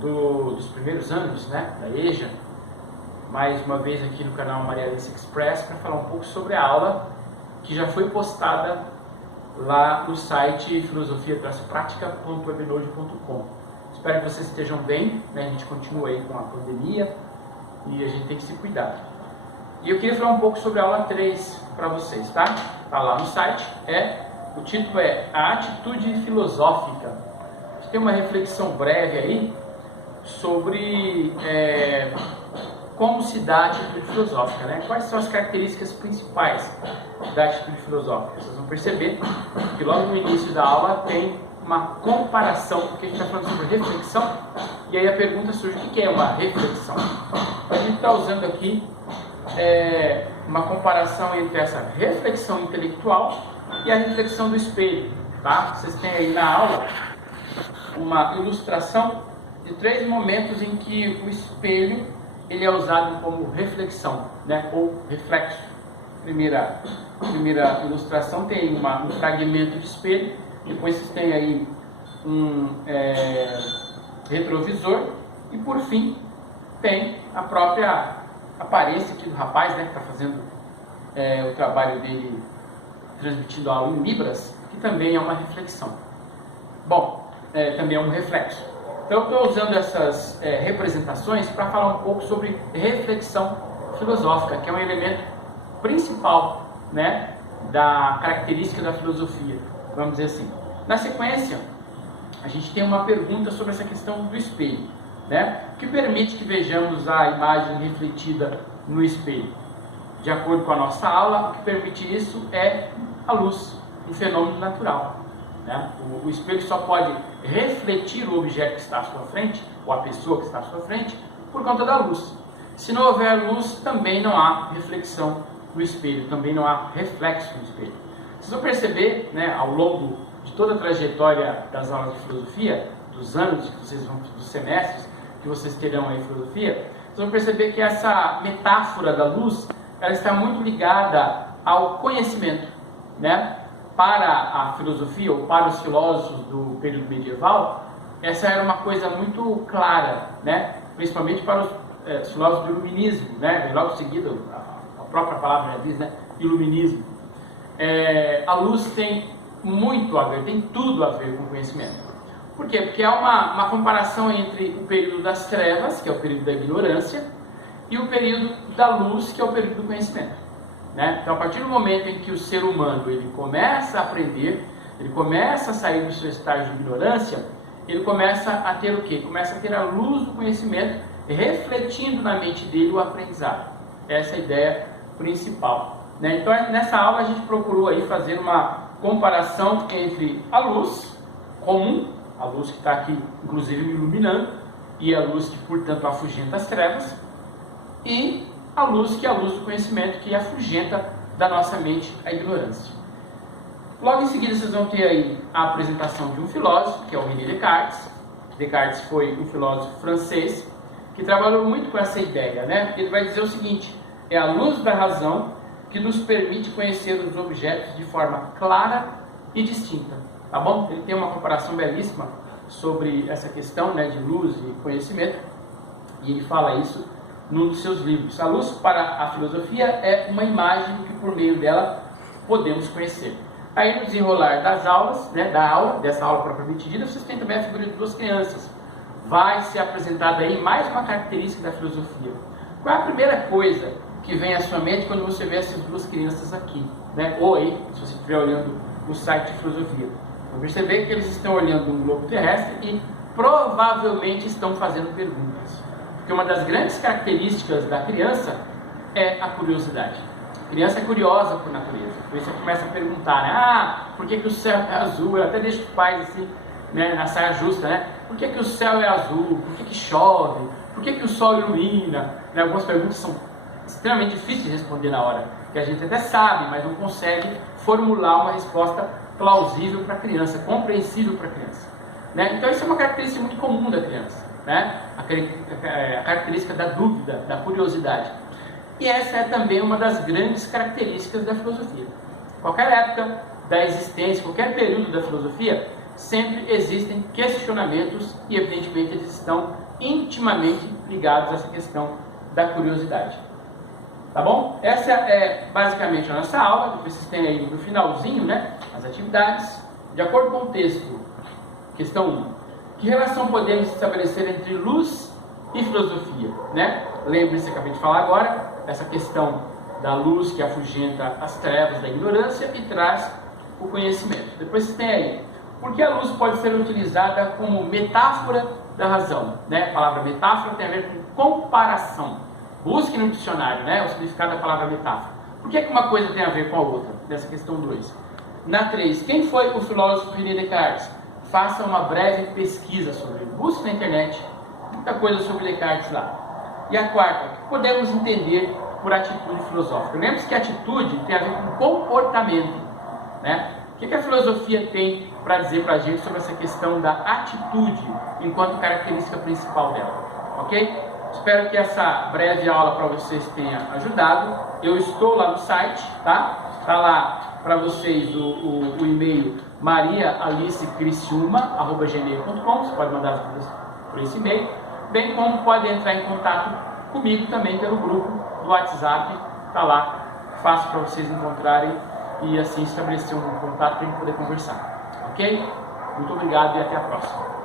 dos primeiros anos, né, da EJA, mais uma vez aqui no canal Maria Alice Express, para falar um pouco sobre a aula que já foi postada lá no site filosofia-prática.webnode.com. Espero que vocês estejam bem, né? A gente continua aí com a pandemia e a gente tem que se cuidar. E eu queria falar um pouco sobre a aula 3 para vocês, tá? Tá lá no site, o título é A Atitude Filosófica. A gente tem uma reflexão breve aí sobre como se dá a atitude filosófica, né? Quais são as características principais da atitude filosófica? Vocês vão perceber que logo no início da aula tem uma comparação, porque a gente está falando sobre reflexão, e aí a pergunta surge: o que é uma reflexão? A gente está usando aqui uma comparação entre essa reflexão intelectual e a reflexão do espelho, tá? Vocês têm aí na aula uma ilustração de 3 momentos em que o espelho ele é usado como reflexão, né? Ou reflexo. Primeira ilustração tem aí um fragmento de espelho, depois vocês têm aí um retrovisor e por fim tem a própria aparência aqui do rapaz, né? Que está fazendo o trabalho dele transmitindo a aula em Libras, que também é uma reflexão. Bom, também é um reflexo. Então, eu estou usando essas representações para falar um pouco sobre reflexão filosófica, que é um elemento principal, né, da característica da filosofia, vamos dizer assim. Na sequência, a gente tem uma pergunta sobre essa questão do espelho, né, que permite que vejamos a imagem refletida no espelho. De acordo com a nossa aula, o que permite isso é a luz, um fenômeno natural. O espelho só pode refletir o objeto que está à sua frente, ou a pessoa que está à sua frente, por conta da luz. Se não houver luz, também não há reflexão no espelho, também não há reflexo no espelho. Vocês vão perceber, né, ao longo de toda a trajetória das aulas de filosofia, dos anos que vocês vão, dos semestres que vocês terão em filosofia, vocês vão perceber que essa metáfora da luz, ela está muito ligada ao conhecimento, né? Para a filosofia, ou para os filósofos do período medieval, essa era uma coisa muito clara, né? Principalmente para os filósofos do iluminismo, né? Logo em seguida, a própria palavra já diz, né? Iluminismo. A luz tem muito a ver, tem tudo a ver com o conhecimento. Por quê? Porque há uma comparação entre o período das trevas, que é o período da ignorância, e o período da luz, que é o período do conhecimento. Então, a partir do momento em que o ser humano ele começa a aprender, ele começa a sair do seu estágio de ignorância, ele começa a ter o quê? Começa a ter a luz do conhecimento refletindo na mente dele o aprendizado. Essa é a ideia principal. Então, nessa aula a gente procurou aí fazer uma comparação entre a luz comum, a luz que está aqui inclusive me iluminando, e a luz que, portanto, afugenta as trevas, e a luz que é a luz do conhecimento, que afugenta da nossa mente a ignorância. Logo em seguida vocês vão ter aí a apresentação de um filósofo, que é o René Descartes. Descartes foi um filósofo francês que trabalhou muito com essa ideia, né? Ele vai dizer o seguinte: é a luz da razão que nos permite conhecer os objetos de forma clara e distinta. Tá bom? Ele tem uma comparação belíssima sobre essa questão, né, de luz e conhecimento, e ele fala isso num dos seus livros. A luz para a filosofia é uma imagem que por meio dela podemos conhecer. Aí no desenrolar das aulas, né, dessa aula propriamente dita, vocês têm também a figura de 2 crianças. Vai ser apresentada aí mais uma característica da filosofia. Qual é a primeira coisa que vem à sua mente quando você vê essas 2 crianças aqui, né? Ou aí, se você estiver olhando no site de filosofia, vão perceber que eles estão olhando um globo terrestre e provavelmente estão fazendo perguntas. Porque uma das grandes características da criança é a curiosidade. A criança é curiosa por natureza. Por isso você começa a perguntar, né? Por que o céu é azul? Eu até deixo os pais assim, né, na saia justa, né? Por que o céu é azul? Por que chove? Por que o sol ilumina? Né? Algumas perguntas são extremamente difíceis de responder na hora, que a gente até sabe, mas não consegue formular uma resposta plausível para a criança, compreensível para a criança. Então isso é uma característica muito comum da criança. A característica da dúvida, da curiosidade. E essa é também uma das grandes características da filosofia. Qualquer época da existência, qualquer período da filosofia, sempre existem questionamentos e, evidentemente, eles estão intimamente ligados a essa questão da curiosidade. Tá bom? Essa é basicamente a nossa aula. Depois vocês têm aí no finalzinho, né, as atividades. De acordo com o texto, questão 1. Que relação podemos estabelecer entre luz e filosofia? Né? Lembre-se, acabei de falar agora, essa questão da luz que afugenta as trevas da ignorância e traz o conhecimento. Depois vocês têm aí, por que a luz pode ser utilizada como metáfora da razão? Né? A palavra metáfora tem a ver com comparação. Busque no dicionário, né, o significado da palavra metáfora. Por que uma coisa tem a ver com a outra? Nessa questão 2. Na 3, quem foi o filósofo René Descartes? Faça uma breve pesquisa sobre ele. Busque na internet muita coisa sobre Descartes lá. E a 4, o que podemos entender por atitude filosófica? Lembre-se que atitude tem a ver com comportamento. Né? O que a filosofia tem para dizer para a gente sobre essa questão da atitude enquanto característica principal dela? Ok? Espero que essa breve aula para vocês tenha ajudado. Eu estou lá no site, tá? Está lá para vocês o e-mail mariaalicecriciúma@gmail.com. Você pode mandar as dúvidas por esse e-mail. Bem como pode entrar em contato comigo também pelo grupo do WhatsApp. Está lá, fácil para vocês encontrarem e assim estabelecer um contato para a gente poder conversar. Ok? Muito obrigado e até a próxima.